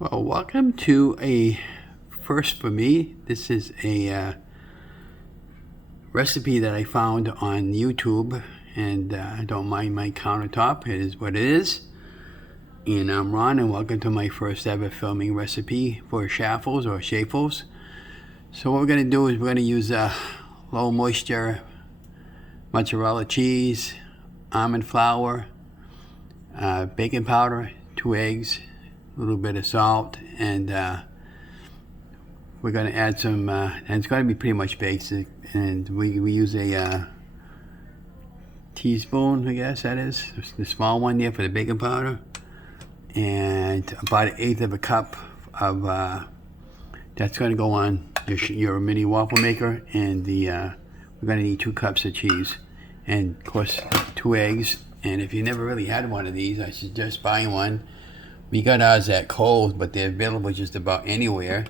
Well, welcome to a first for me. This is a recipe that I found on YouTube, and I don't mind my countertop. It is what it is. And I'm Ron, and welcome to my first ever filming recipe for Chaffles or Chaffles. So what we're going to do is we're going to use low moisture mozzarella cheese, almond flour, baking powder, 2 eggs, a little bit of salt, and we're going to add some, and it's going to be pretty much basic, and we use a teaspoon, I guess that is, the small one there for the baking powder, and about 1/8 of a cup of, that's going to go on your mini waffle maker, and we're going to need 2 cups of cheese, and of course 2 eggs, and if you never really had one of these, I suggest buying one. We got ours at Kohl's, but they're available just about anywhere.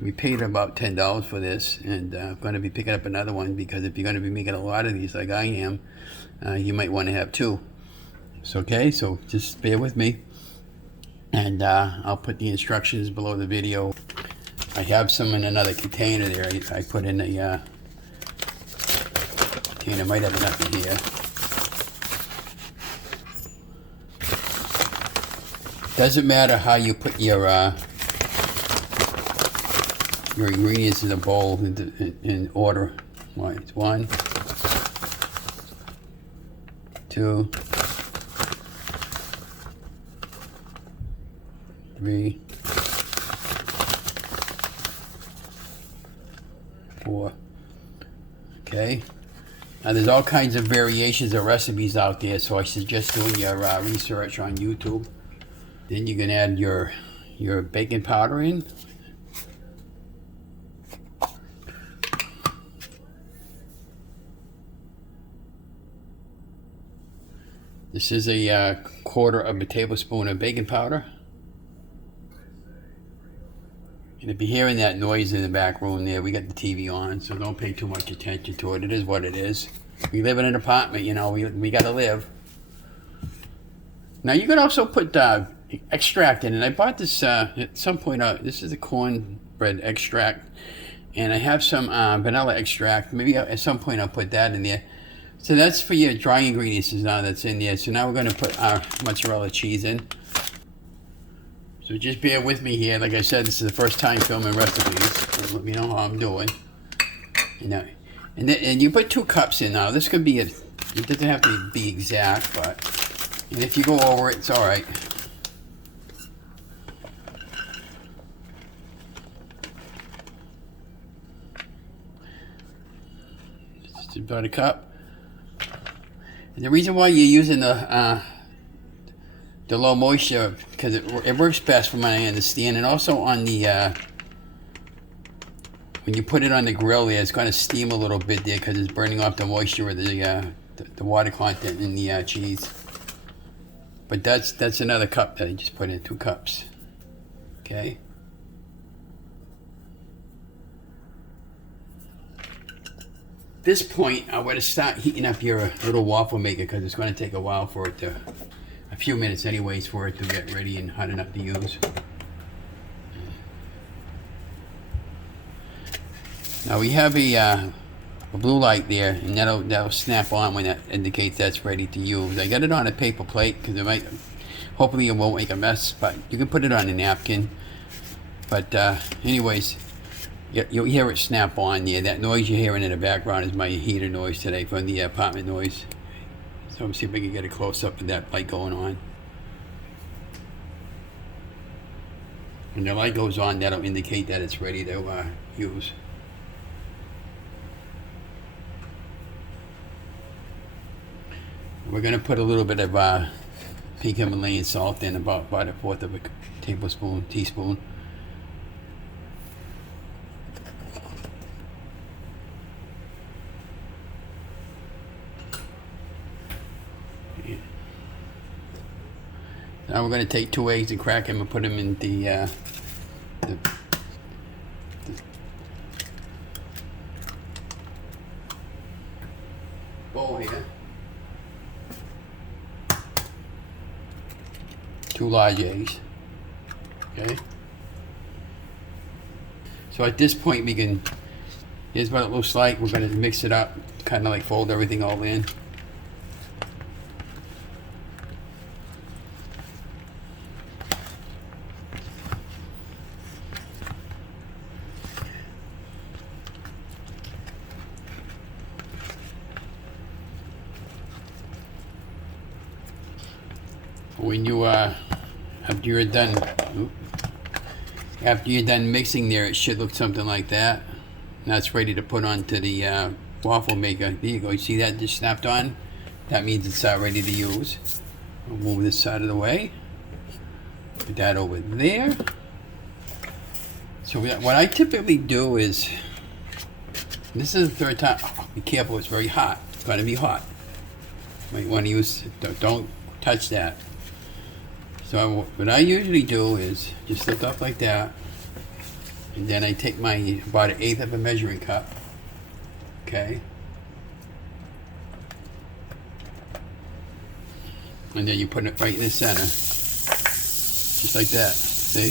We paid about $10 for this, and I'm going to be picking up another one because if you're going to be making a lot of these like I am, you might want to have 2. It's okay, so just bear with me. And I'll put the instructions below the video. I have some in another container there. I put in a container, might have enough in here. Doesn't matter how you put your ingredients in the bowl in order. It's 1, 2, 3, 4. Okay. Now there's all kinds of variations of recipes out there, so I suggest doing your research on YouTube. Then you can add your baking powder in. This is a 1/4 of a tablespoon of baking powder. And if you're hearing that noise in the back room there, we got the TV on, so don't pay too much attention to it. It is what it is. We live in an apartment, you know, we gotta live. Now you can also put extract in, and I bought this at some point. This is a cornbread extract, and I have some vanilla extract. Maybe at some point I'll put that in there. So that's for your dry ingredients now that's in there. So now we're going to put our mozzarella cheese in. So just bear with me here. Like I said, this is the first time filming recipes. So let me know how I'm doing. And you put 2 cups in now. This could be it doesn't have to be exact, but and if you go over it, it's all right. Just about a cup. And the reason why you're using the low moisture, because it works best from what I understand, and also on the when you put it on the grill there, it's going to steam a little bit there because it's burning off the moisture of the water content in the cheese. But that's another cup that I just put in, 2 cups. Okay. This point, I want to start heating up your little waffle maker because it's going to take a while for it a few minutes anyways, for it to get ready and hot enough to use. Now we have a blue light there, and that'll snap on when that indicates that's ready to use. I got it on a paper plate because hopefully it won't make a mess, but you can put it on a napkin. But anyways, you'll hear it snap on there. That noise you're hearing in the background is my heater noise today from the apartment noise. So let me see if we can get a close up of that light going on. When the light goes on, that'll indicate that it's ready to use. We're going to put a little bit of pink Himalayan salt in, about 1/4 of a teaspoon. Now we're going to take 2 eggs and crack them and put them in the bowl here. 2 large eggs. Okay. So at this point we can, here's what it looks like. We're going to mix it up, kind of like fold everything all in. When you after you're done mixing there, it should look something like that. And that's ready to put onto the waffle maker. There you go. You see that just snapped on? That means it's ready to use. I'll move this side of the way. Put that over there. So what I typically do is, this is the third time. Oh, be careful, it's very hot. It's going to be hot. Might want to use, don't touch that. So what I usually do is just lift up like that, and then I take my about 1/8 of a measuring cup, okay, and then you put it right in the center, just like that. See?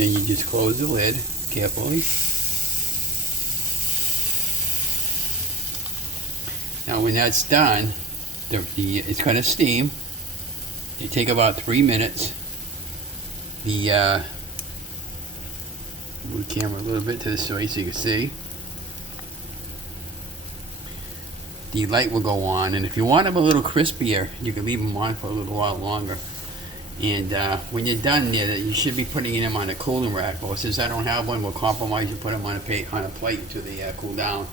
Then you just close the lid carefully. Now when that's done, it's going to steam. It take about 3 minutes. Move the camera a little bit to this way so you can see. The light will go on, and if you want them a little crispier, you can leave them on for a little while longer. And when you're done there, you should be putting them on a cooling rack. But since I don't have one, we'll compromise and put them on a plate until they cool down.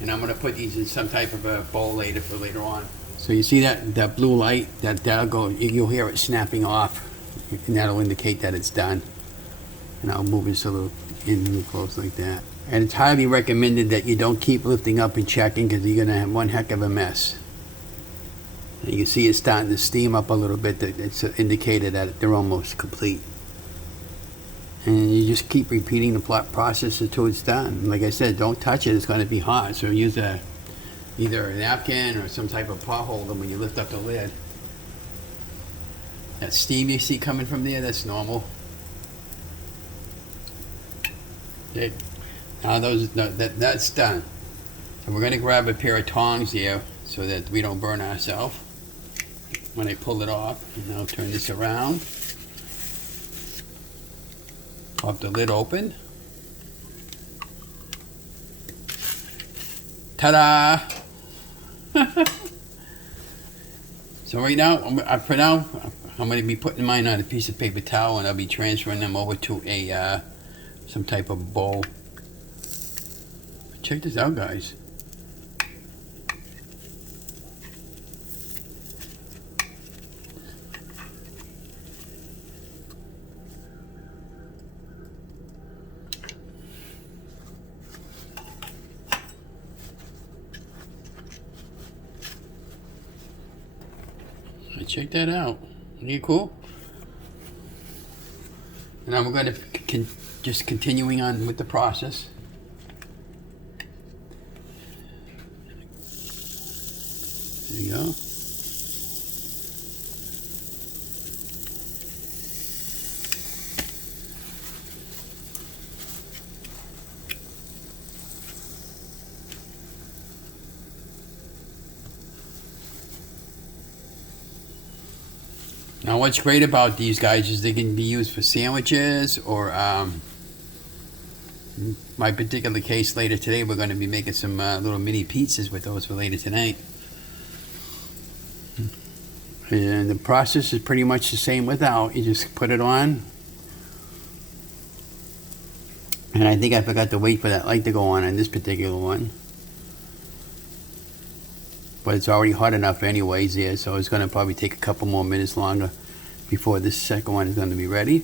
And I'm going to put these in some type of a bowl later for later on. So you see that blue light, that'll go, you'll hear it snapping off, and that'll indicate that it's done. And I'll move this a little in close like that. And it's highly recommended that you don't keep lifting up and checking, because you're gonna have one heck of a mess. And you can see it's starting to steam up a little bit. It's indicated that they're almost complete. And you just keep repeating the process until it's done. Like I said, don't touch it, it's gonna be hot. So use either a napkin or some type of pot holder when you lift up the lid. That steam you see coming from there, that's normal. Okay. Now that's done. So we're going to grab a pair of tongs here so that we don't burn ourselves when I pull it off. And I'll turn this around. Pop the lid open. Ta-da! So right now, for now, I'm going to be putting mine on a piece of paper towel, and I'll be transferring them over to a some type of bowl. Check this out, guys. Check that out. Isn't it cool? And now we're going to just continuing on with the process. There you go. Now what's great about these guys is they can be used for sandwiches, or my particular case later today, we're going to be making some little mini pizzas with those for later tonight. And the process is pretty much the same without. You just put it on. And I think I forgot to wait for that light to go on this particular one. But it's already hot enough anyways there, so it's going to probably take a couple more minutes longer before this second one is going to be ready.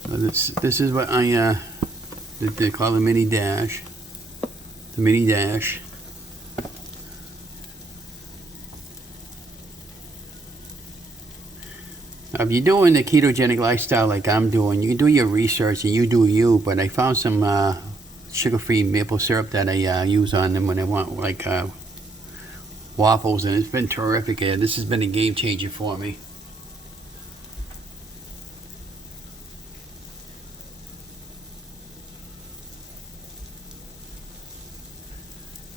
So this is what they call the mini dash. The mini dash. Now, if you're doing the ketogenic lifestyle like I'm doing, you can do your research and you do you, but I found some sugar-free maple syrup that I use on them when I want like waffles, and it's been terrific. This has been a game changer for me.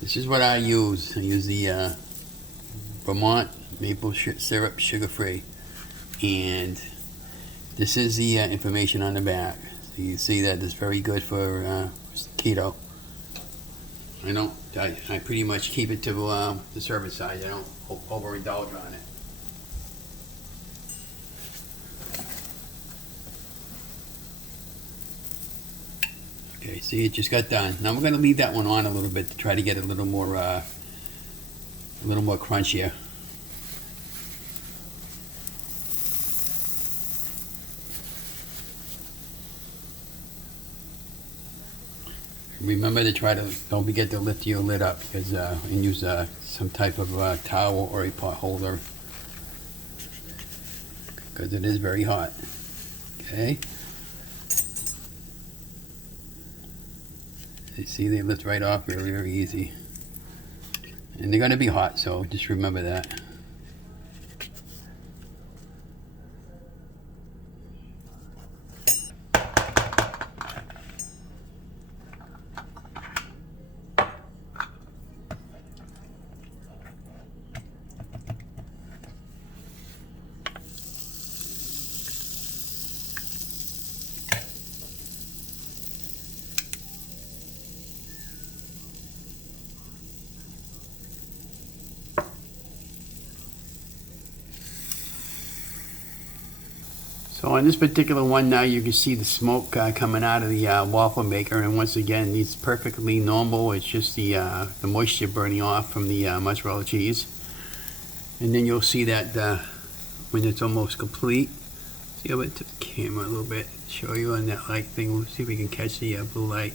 This is what I use. I use the Vermont maple syrup, sugar-free, and this is the information on the back. So you see that it's very good for keto. I pretty much keep it to the serving size. I don't overindulge on it. Okay, see, it just got done. Now we're going to leave that one on a little bit to try to get a little more crunchier. Remember to don't forget to lift your lid up, because and use some type of towel or a pot holder, because it is very hot. Okay. You see, they lift right off very, very easy. And they're going to be hot, so just remember that. So on this particular one now, you can see the smoke coming out of the waffle maker, and once again, it's perfectly normal. It's just the moisture burning off from the mozzarella cheese. And then you'll see that when it's almost complete. See, I went to the camera a little bit, show you on that light thing. We'll see if we can catch the blue light.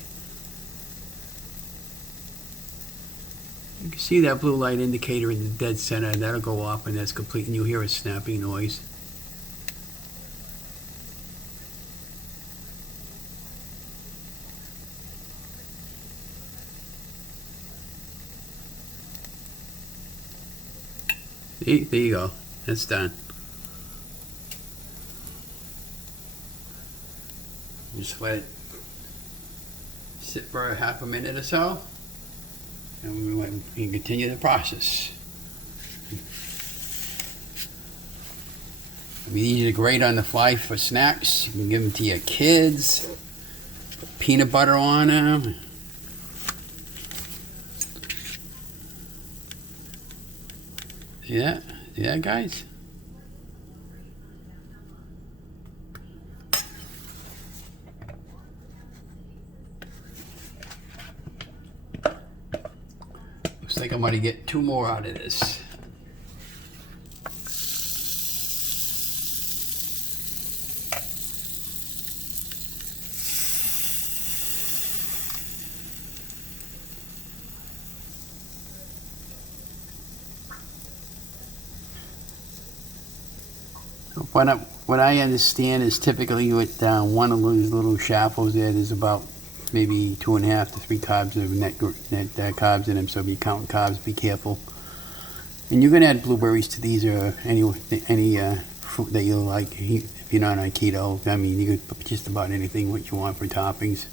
You can see that blue light indicator in the dead center, and that'll go off when that's complete, and you'll hear a snapping noise. See, there you go. That's done. Just let it sit for a half a minute or so, and we can continue the process. These are great on the fly for snacks. You can give them to your kids. Put peanut butter on them. Yeah, guys. Looks like I'm going to get 2 more out of this. What I understand is typically with one of those little Chaffles there's about maybe 2.5 to 3 carbs of net carbs in them. So if you count carbs, be careful. And you can add blueberries to these, or any fruit that you like. If you're not on keto, I mean, you can put just about anything what you want for toppings.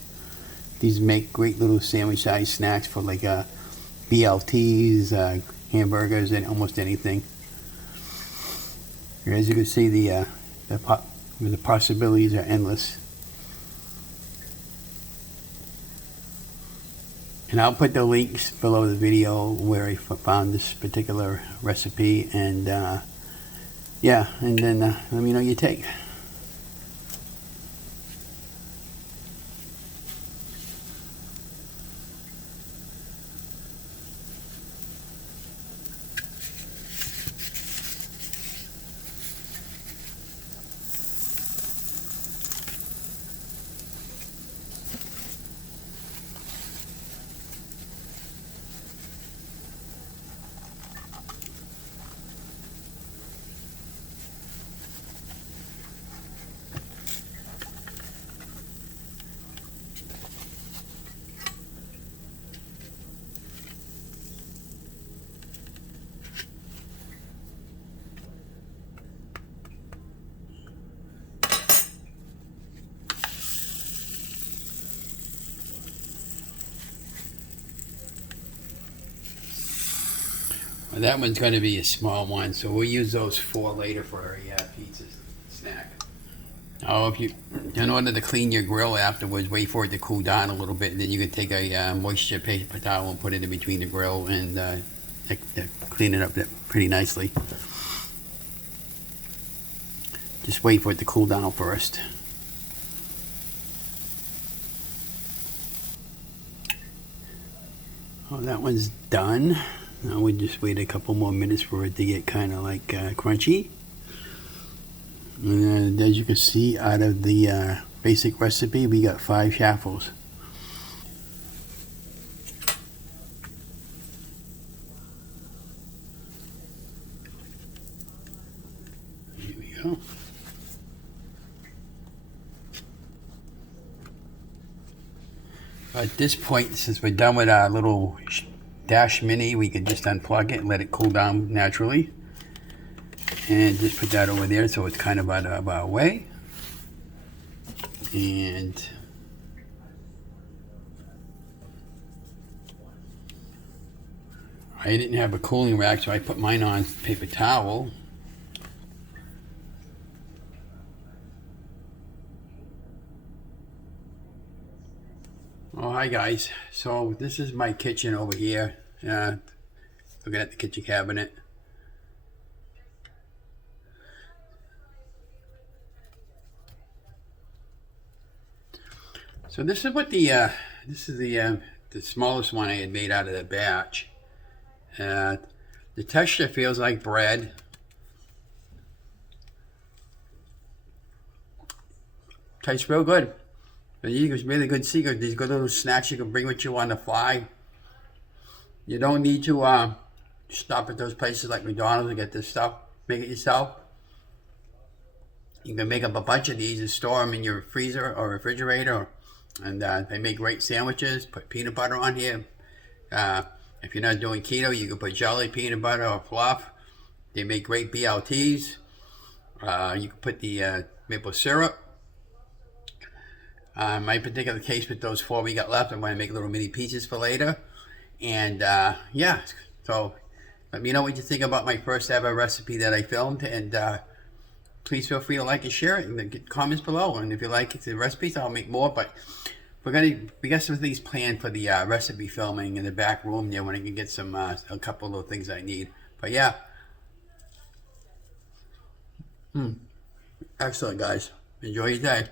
These make great little sandwich-sized snacks for like BLTs, hamburgers, and almost anything. As you can see, the possibilities are endless. And I'll put the links below the video where I found this particular recipe, and yeah, and then let me know your take. Well, that one's going to be a small one, so we'll use those 4 later for a pizza snack. Oh, if you, in order to clean your grill afterwards, wait for it to cool down a little bit, and then you can take a moisture paper towel and put it in between the grill and clean it up pretty nicely. Just wait for it to cool down first. Oh, that one's done. Now we just wait a couple more minutes for it to get kind of like crunchy. And as you can see, out of the basic recipe, we got 5 Chaffles. Here we go. At this point, since we're done with our little Dash Mini, we can just unplug it and let it cool down naturally. And just put that over there so it's kind of out of our way. And I didn't have a cooling rack, so I put mine on paper towel. Oh, hi guys. So this is my kitchen over here. Looking at the kitchen cabinet. So this is what the smallest one I had made out of the batch. The texture feels like bread. Tastes real good. It's really good secret. These good little snacks you can bring with you on the fly. You don't need to stop at those places like McDonald's and get this stuff. Make it yourself. You can make up a bunch of these and store them in your freezer or refrigerator. And they make great sandwiches. Put peanut butter on here. If you're not doing keto, you can put jelly, peanut butter, or fluff. They make great BLTs. You can put the maple syrup. My particular case with those 4 we got left, I'm going to make little mini pieces for later. And yeah, so let me know what you think about my first ever recipe that I filmed. And please feel free to like and share it and get comments below. And if you like the recipes, I'll make more. But we got some things planned for the recipe filming in the back room there when I can get some a couple of things I need. But yeah, excellent guys. Enjoy your day.